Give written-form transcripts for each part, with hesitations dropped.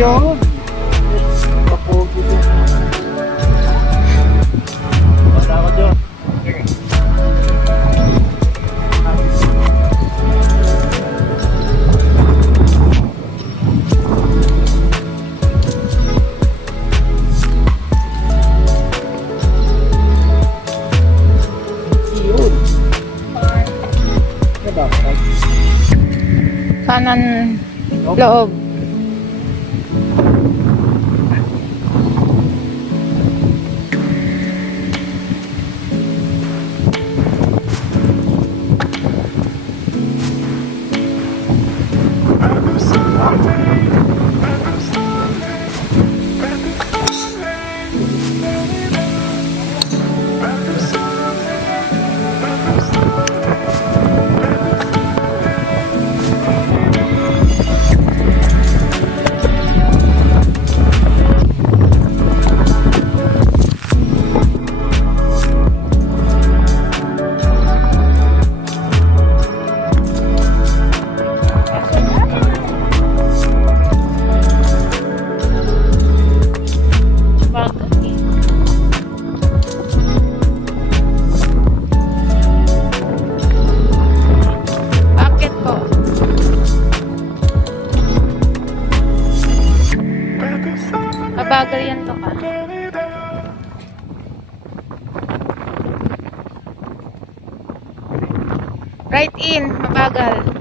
Yun. Kapogi din. Basta ako dyan. Yun. Kanan loob. Bakit po? Mabagal yan to ka. Right in, mabagal.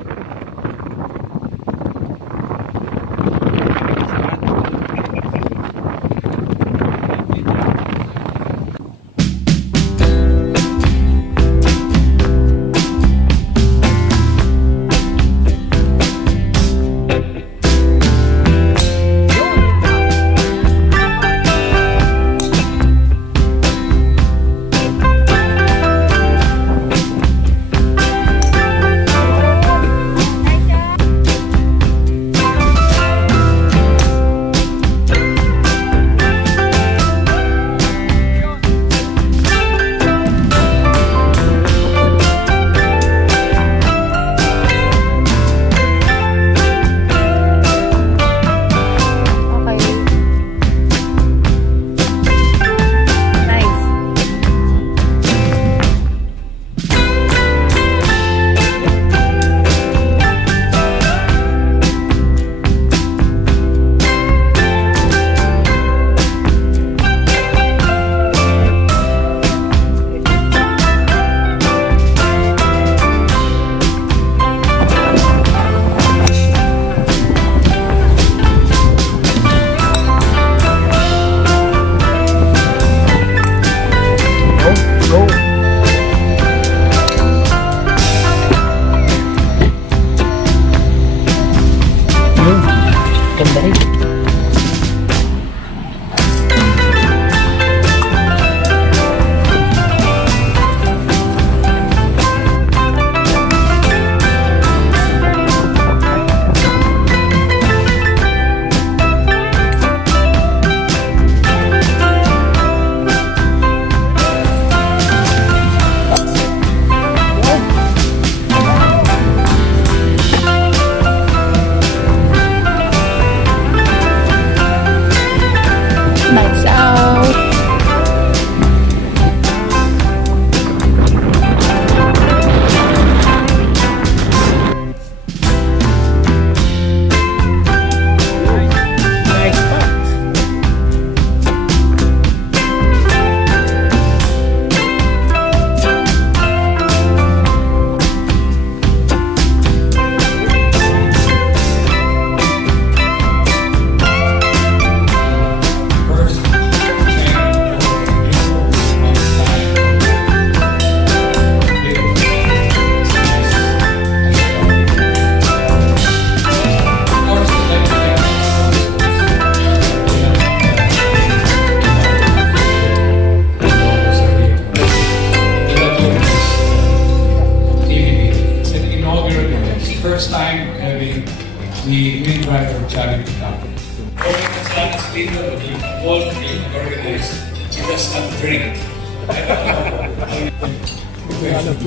for charity cup. Going to China's leader of the World Drink Organization, she does not drink.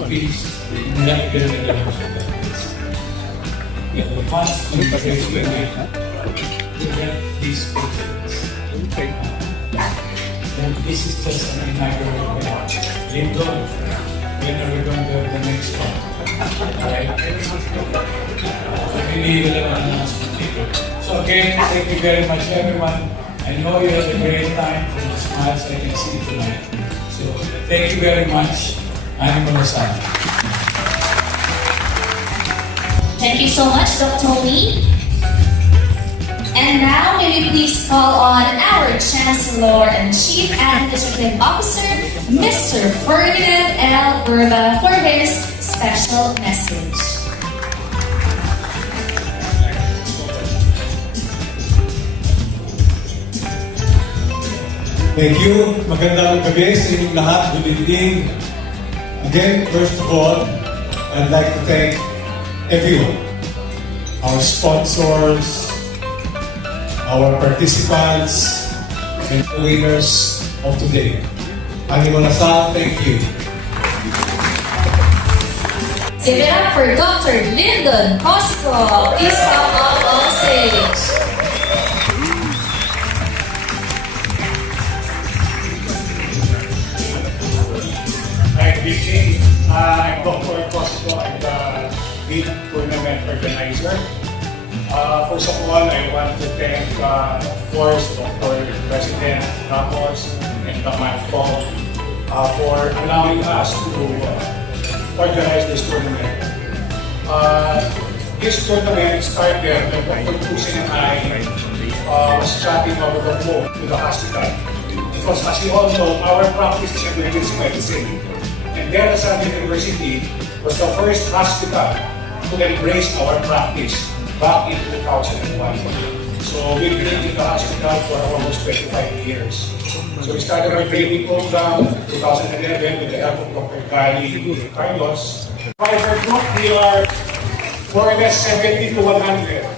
Please, not get the funds to be raised with to help these patients. And this is just an inaugural event. Lindon, when are we going to have the next one? Alright? Hindi wala na announcement dito. So again, thank you very much everyone. I know you had a great time from the smiles I can see tonight. So thank you very much. I'm Manasan. Thank you so much, Dr. Tony. And now, may we please call on our Chancellor and Chief Administrative Officer, Mr. Ferdinand L. Burba, for his special message. Thank you. Magandang gabi sa inyong lahat. Good evening. Again, first of all, I'd like to thank everyone. Our sponsors, our participants, and the winners of today. Ani Manasal, thank you. Give it up for Dr. Lyndon Cosco. Please come up on stage. Hi, good evening. I'm Dr. Cosco. I'm the lead tournament organizer. First of all, I want to thank, of course, Dr. President Ramos and the MATCO for allowing us to organize this tournament. This tournament started when Dr. Pusin and I was chatting over the phone to the hospital. Because as you all know, our practice is emergency medicine. And Derasan University was the first hospital to embrace our practice back in 2001. So we've been in the hospital for almost 25 years. So we started our training program in 2011 with the help of Dr. Gali Carlos. By our group, we are more or less 70 to 100.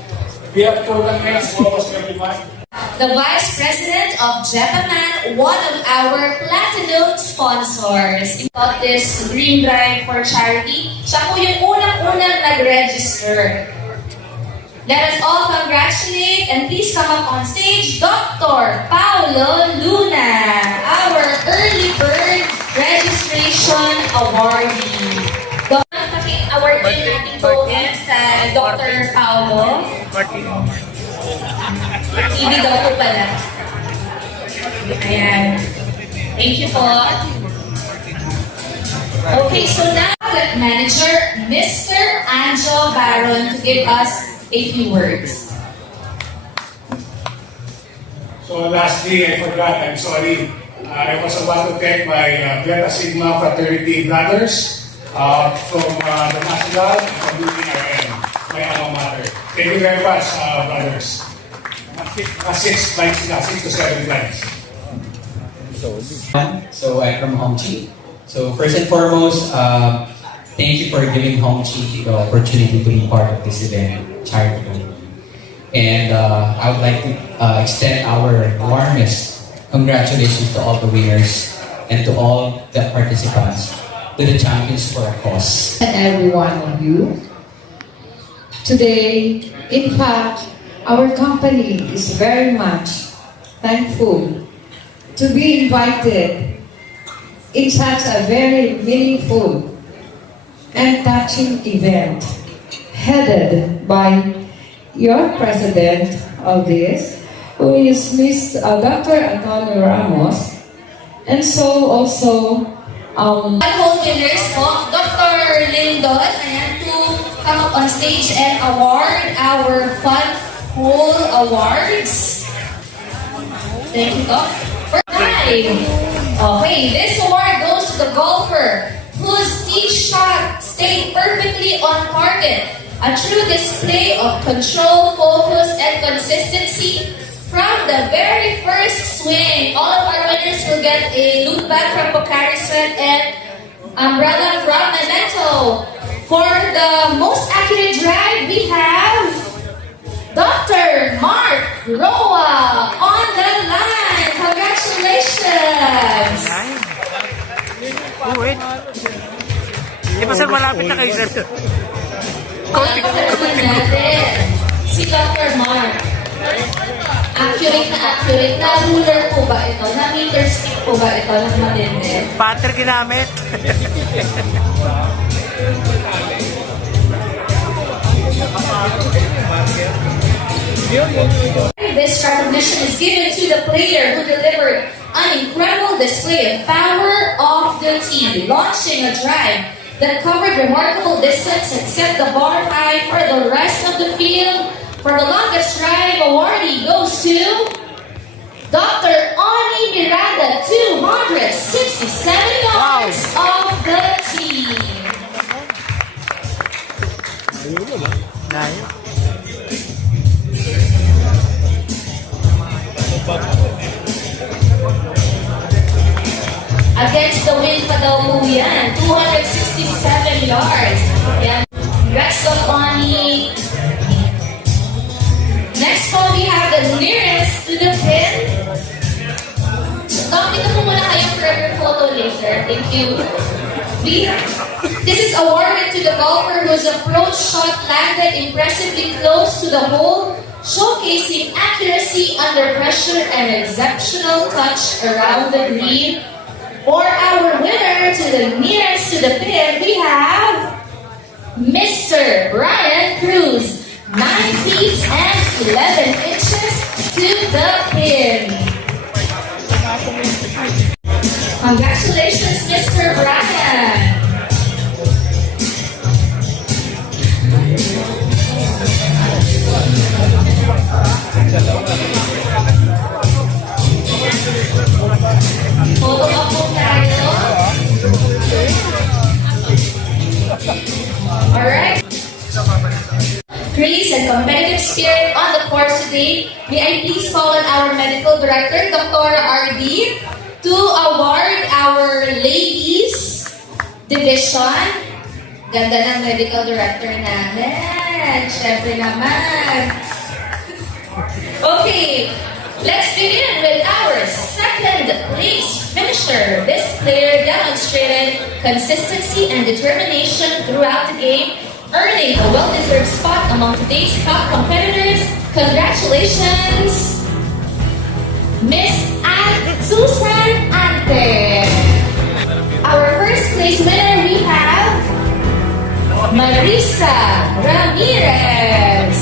We have tournaments almost every month. The Vice President of Japan, one of our platinum sponsors. About this Green Drive for Charity, siya po yung unang-unang nag-register. Let us all congratulate and please come up on stage, Dr. Paulo Luna, our early bird registration awardee. Award din natin po sa Dr. Paulo. TV daw po pala. Ayan. Thank you po. Okay, so now the manager, Mr. Angel Baron, to give us a few words. So lastly, I forgot, I'm sorry. I was about to thank my Beta Sigma fraternity brothers from the National and from UPRN, my alma mater. Thank you very much, brothers. 6 flights na, 6 to 7 flights. So I'm from Hongqi. So first and foremost, thank you for giving Hongqi the opportunity to be part of this event, charity. And I would like to extend our warmest congratulations to all the winners and to all the participants, to the champions for a cause. And every one of you. Today, in fact, our company is very much thankful to be invited in such a very meaningful and touching event headed by your president of this, who is Ms. Dr. Antonio Ramos, and so also One winners po, Dr. Lyndon, ayan, to come up on stage and award our Fun Hole Awards. Thank you, Doc. Five. Okay, this award goes to the golfer whose tee shot stayed perfectly on target. A true display of control, focus, and consistency from the very first swing. All of our winners will get a loot bag from Pocari Sweat and umbrella from Memento. For the most accurate drive, we have Dr. Mark Roa on the line. Congratulations! Oh, wait. Di ba sir, malapit na kayo sir? Konting natin. Si Dr. Mark. Accurate na ruler po ba ito? Na meter stick po ba ito? Ng matindi? Pater ginamit. This recognition is given to the player who delivered an incredible display of power of the team, launching a drive that covered remarkable distance and set the bar high for the rest of the field. For the longest drive, awardee goes to Dr. Ani Miranda, 267 yards of the team. Against the wind pa daw po yan. 267 yards. Yan. Congrats, Dr. Ani. Next po, we have the nearest to the pin. Dito po muna kayo for your photo later. Thank you. This is awarded to the golfer whose approach shot landed impressively close to the hole, showcasing accuracy under pressure and exceptional touch around the green. For our winner to the nearest to the pin, we have Mr. Brian Cruz, 9 feet and 11 inches to the pin. Congratulations, Mr. Brian. Photo up po tayo. Alright. Grace and competitive spirit on the course today. May I please call on our medical director, Dr. RD, to award our ladies division. Ganda ng medical director namin. Siyempre naman. Okay, let's begin with our second place finisher. This player demonstrated consistency and determination throughout the game, earning a well-deserved spot among today's top competitors. Congratulations, Miss Susan Ante. Our first place winner, we have Marisa Ramirez.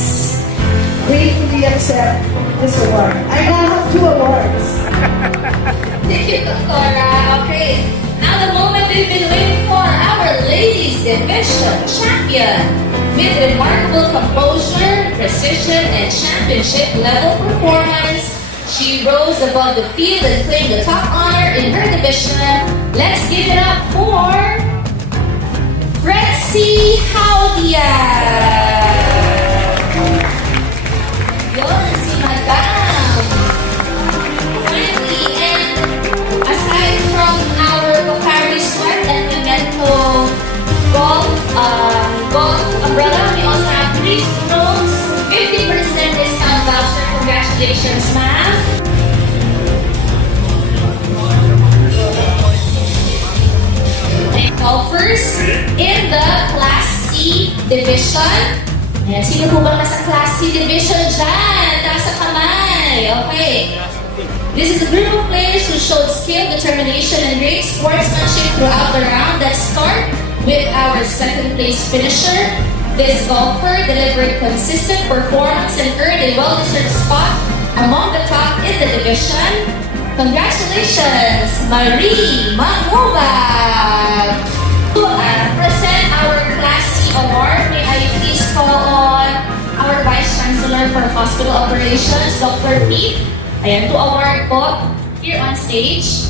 Gratefully accept this award. I now have 2 awards. Thank you, Doctora. Okay, now the moment we've been waiting for, our ladies division champion. With remarkable composure, precision, and championship level performance, she rose above the field and claimed the top honor in her division. Let's give it up for Fretzy Haudia. Yun, si Madam. Finally, and aside from our Pocari Sweat and Memento golf umbrella, we also have 3 strokes, 50% discount voucher. Congratulations, ma'am. Golfers in the Class C division. Ayan, sino po ba nasa Class C division dyan? Taas sa kamay. Okay. This is a group of players who showed skill, determination, and great sportsmanship throughout the round. Let's start with our second place finisher. This golfer delivered consistent performance and earned a well-deserved spot among the top in the division. Congratulations, Marie Mangubag! To present our Class C award, may I please call on our Vice Chancellor for Hospital Operations, Dr. Pete. Ayan, to award po here on stage.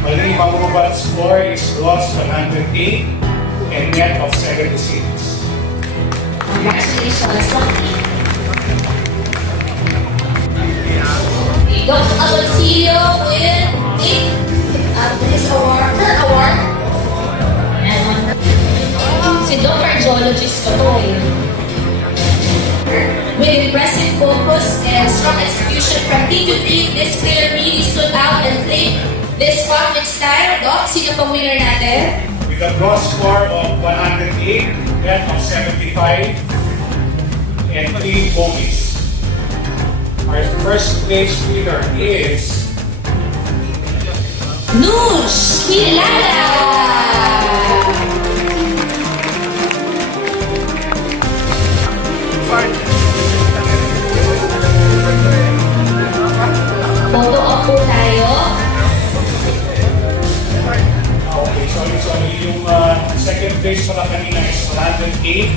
Marie Mangubad's score is lost 108 and net of 76. Congratulations, Dr. Dr. Aloncillo with this award, her award. And si Dr. Geologist ko to eh. With from T to T, this player really stood out and played this spot with style. Doc, sino pang winner natin? With a gross score of 108, net of 75, and 3 bogeys. Our first place winner is Nush Hilala! Photo op po tayo. okay, sorry. Yung second place pala kanina is 108,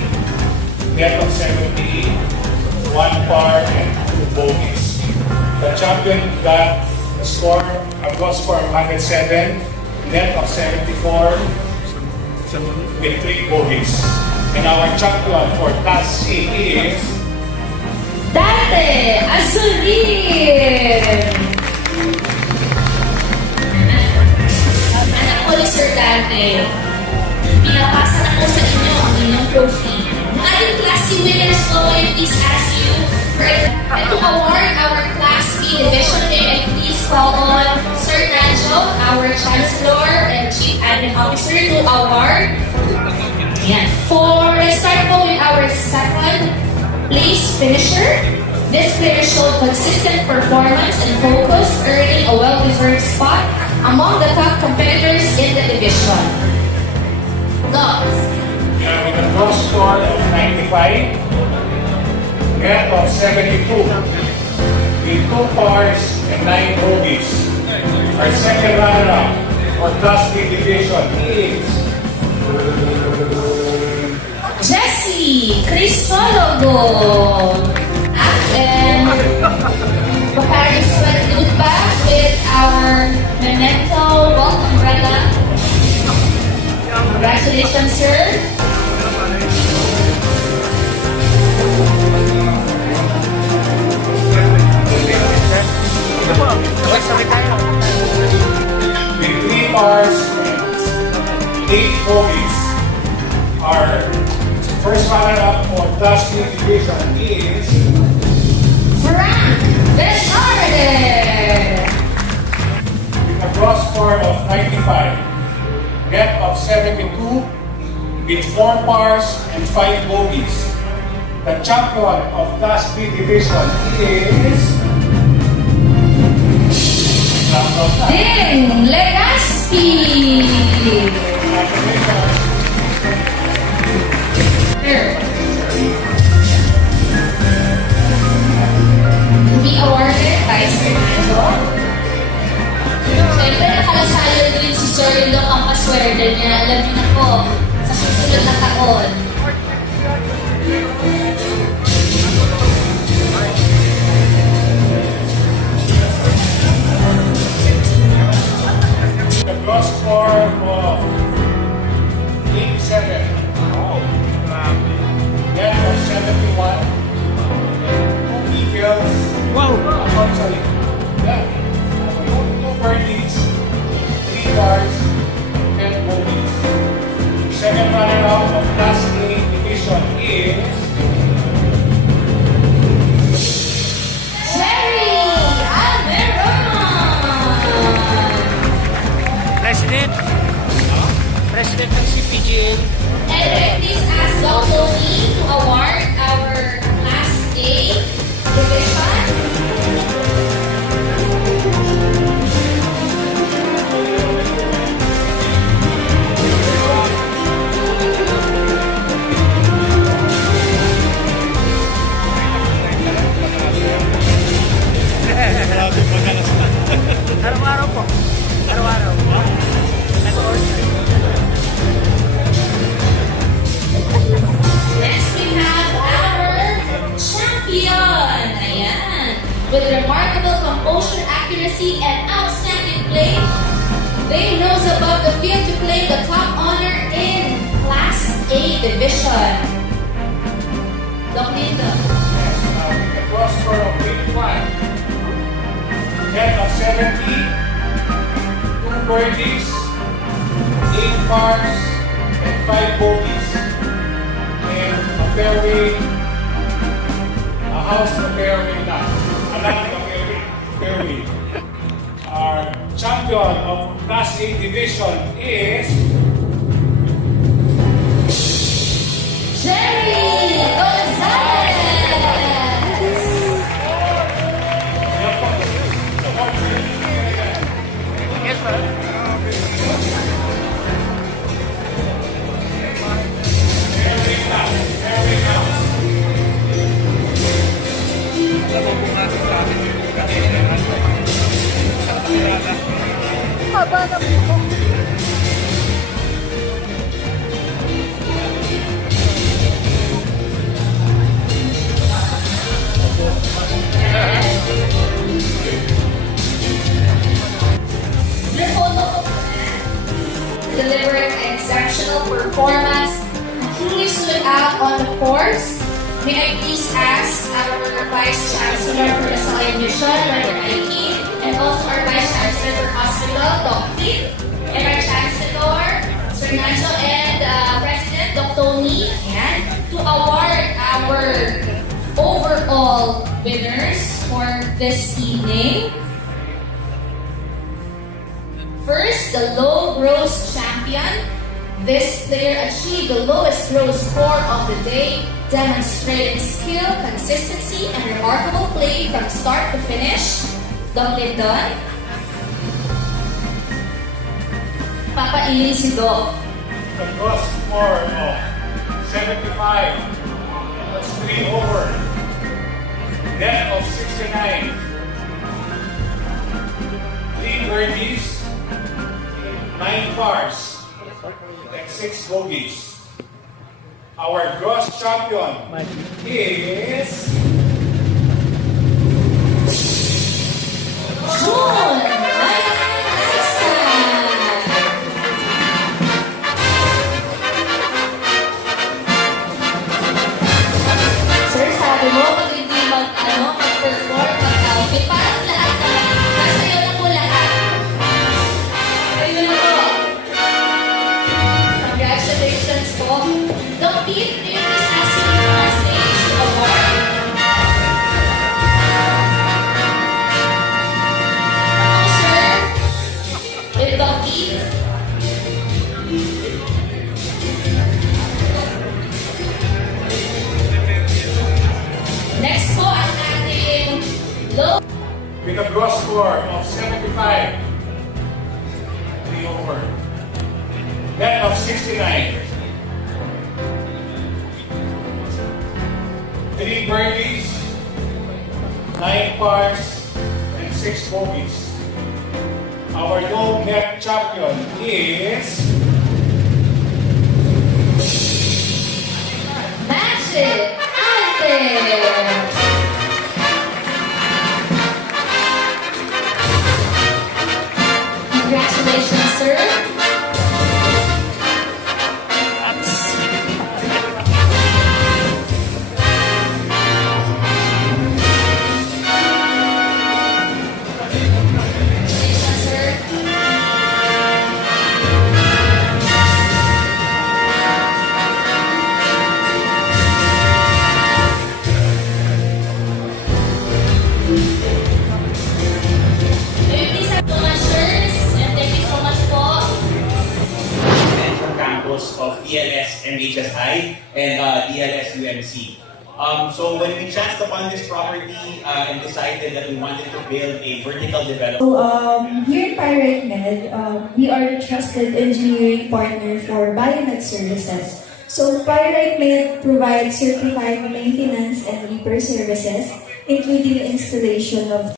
net of 78, 1 par and 2 bogeys. The champion got a score, a gross score of 107, net of 74, with 3 bogeys. And our champion for Class C is Dante Azurin! Anak ko ni Sir Dante, pinapasa na po sa inyo ang inyong trophy. Ang ating Class C winners po, I please ask you and to award our Class B Division A, and please call on Sir Rancho, our Chancellor and Chief Admin Officer, to award. Yan. For start po with our second place finisher. This player showed consistent performance and focus, earning a well-deserved spot among the top competitors in the division. Dogs. with a gross score of 95, net of 72, with 2 pars and 9 bogeys. Our second runner-up for Class B Division is Jessie Crisologo. And preparing to sweat loot bag with our memento vault umbrella. Congratulations, sir. with 3 pars and 8 bogeys. Our first runner-up for Class B Division is Frank Bernarde. with a gross score of 95, net of 72, with 4 pars and 5 bogeys. The champion of Class B Division is Ding Legaspi. To be awarded by Sir Manzo. Siyempre, nakalasalo din si Sir Ilong ang paswerte niya. Alam niyo na po, sa susunod na taon. the gross score of 87, net of 71, 2 eagles. Wow! Sorry. Yeah. 2 birdies, 3 cars, 10 bogeys. Second runner-up of Class A Division is Jerry Almeron. President ng CPGA. And then please ask Dr. Lee to award our Class A division. Araw-araw po. Araw-araw. Next we have our champion. Ayan. With remarkable composure, accuracy, and outstanding play, they rose above the field to claim the top honor in Class A division. Doc Lindo. with a gross score of 81, net of 70, 2 birdies, 8 pars, and 5 bogeys. And a fairway, a house na fairway na. Alam na fairway. Jerry. Our champion of Class A division is Jerry Gonzalez! Your photo delivering exceptional performance, truly stood out on the course. May I please ask our Vice Chancellor for the Salay Mission, Dr. Aiki, and also our Vice Chancellor for Hospital, Dr. Pete, and our Chancellor, Sir Nacho, and President, Dr. Tony, and to award our overall winners for this evening. First, the low gross champion. This player achieved the lowest gross score of the day, demonstrating skill, consistency, and remarkable play from start to finish. Doc Lindon. Papa Iling si Doc. the gross score of 75. That's 3 over. Net of 69. 3 birdies, 9 pars, and 6 bogeys. Our gross champion is June Aysan. Sir, sabi mo, pag hindi mag-perform, mag-outfit, parang lahat naman. Nasa iyo na po lahat. Kayo na po. Congratulations po. Doc Pete, do you please ask me to on stage to award? Sir, with Doc Pete. Next po ang ating low. with a gross score of 75. 3 over. Net of 69. 3 birdies, 9 pars, and 6 bogeys. Our low net champion is Magic Antes. Congratulations, sir. Congratulations, sir. May you please have so much, sirs, and thank you so much po. Central campus of DLS MHSI and DLS UMC. So when we chanced upon this property and decided that we wanted to build a vertical development, So, here at Pyrite Med, we are a trusted engineering partner for Biomed Services. So, Pyrite Med provides certified maintenance and repair services, including the installation of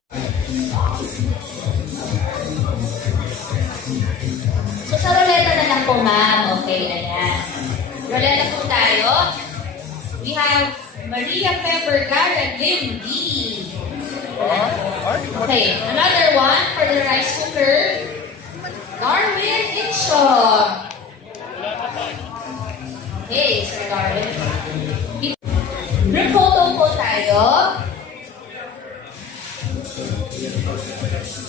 So sa ruleta na lang po, ma'am. Okay, ayan. Ruleta po tayo. We have Maria Pepper Garrett Lindy. Okay, another one for the rice cooker. Darwin Inshaw. Okay, Sir Darwin. Group photo po tayo.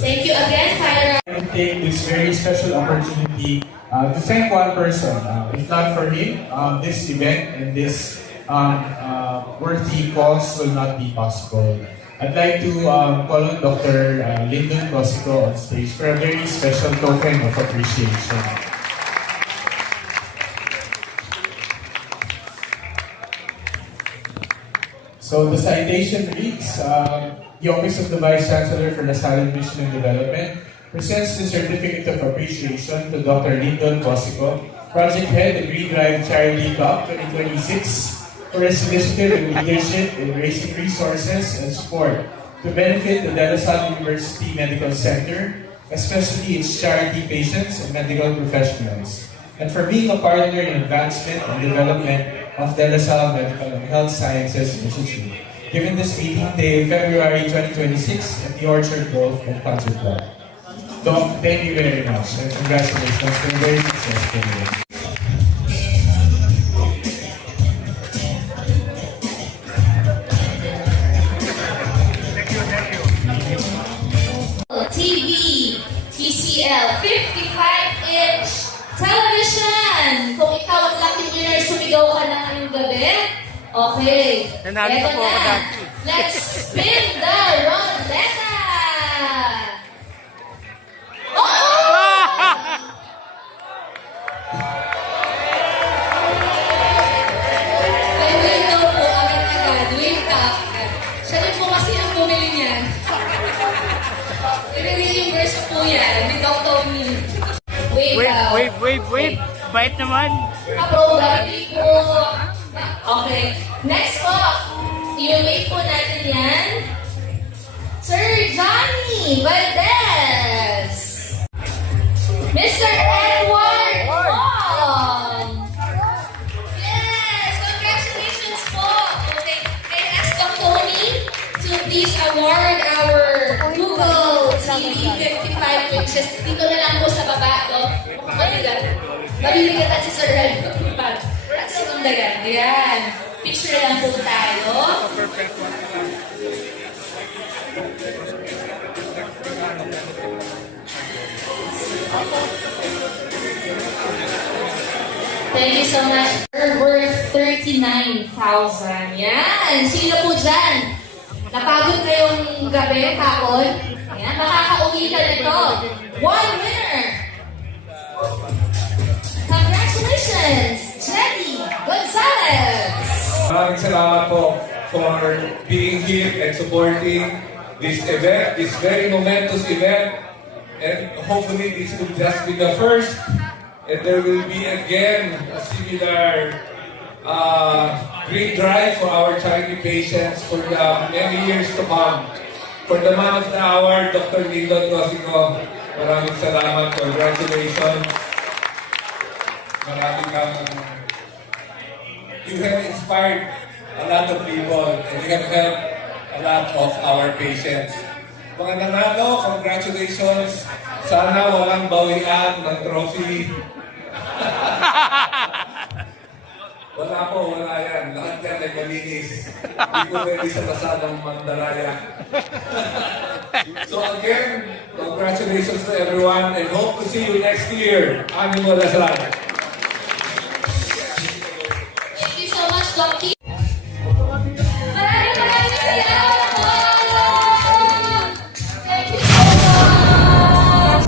Thank you again, Tyra. I take this very special opportunity to thank one person. If not for him, this event and this worthy cause will not be possible. I'd like to call on Dr. Lyndon Cosico on stage for a very special token of appreciation. So the citation reads, the Office of the Vice Chancellor for LaSalle Mission and Development presents the Certificate of Appreciation to Dr. Lyndon Cosico, Project Head of Green Drive Charity Club 2026, for his initiative and leadership in raising resources and support to benefit the De La Salle University Medical Center, especially its charity patients and medical professionals, and for being a partner in advancement and development of De La Salle Medical and Health Sciences Institute, given this 18th day of February 2026 at the Orchard Grove and Concert Club. Doc, thank you very much, and congratulations for a very successful year. TV, TCL, 55-inch television. Kung ikaw ang lucky winner, sumigaw ka na ngayong gabi. Okay. Nanalo Eto na po ako na. dati. Let's spin the ruleta. Oh! May window po agad-agad. Wake up. Siya rin po kasi ang bumili niyan. I-reimburse po yan. Without Tony. Wake up. Wait. Bait naman. Probably po. Okay. Next po. I-wait po natin yan. Sir Johnny Valdez. Mr. Edward Wong. Yes! Congratulations po. Okay. Can I ask Dr. Tony to please award our Google TV 55 inches. Dito na lang po sa baba to. Mukhang mabigat. Mabibigatan si Sir Edward. At si Kundagan. Ayan. Picture lang po tayo. Thank you so much. We're worth 39,000. Yan. Sino po dyan? Napagod na yung gabi, kapon? Yan. Makakauwi ka nito. One winner. Congratulations, Jenny Gonzalez. Maraming salamat po for being here and supporting this event, this very momentous event. And hopefully this will just be the first. And there will be again a similar green drive for our charity patients for the many years to come. For the man of the hour, Dr. Lyndon Cosico, maraming salamat. Congratulations. Maraming you have inspired a lot of people and you have helped a lot of our patients. Mga nanalo, congratulations. Sana walang bawian ng trophy. Wala po, wala yan. Lahat yan ay malinis. Hindi ko pwede sa kasadang Mandalaya. So again, congratulations to everyone and hope to see you next year. Aming wala salamat.